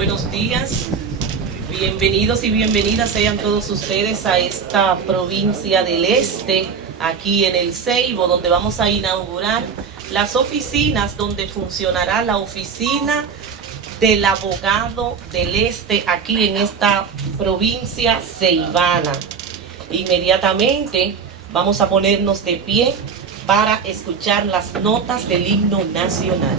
Buenos días, bienvenidos y bienvenidas sean todos ustedes a esta provincia del Este, aquí en El Ceibo, donde vamos a inaugurar las oficinas donde funcionará la oficina del abogado del Este aquí en esta provincia ceibana. Inmediatamente vamos a ponernos de pie para escuchar las notas del himno nacional.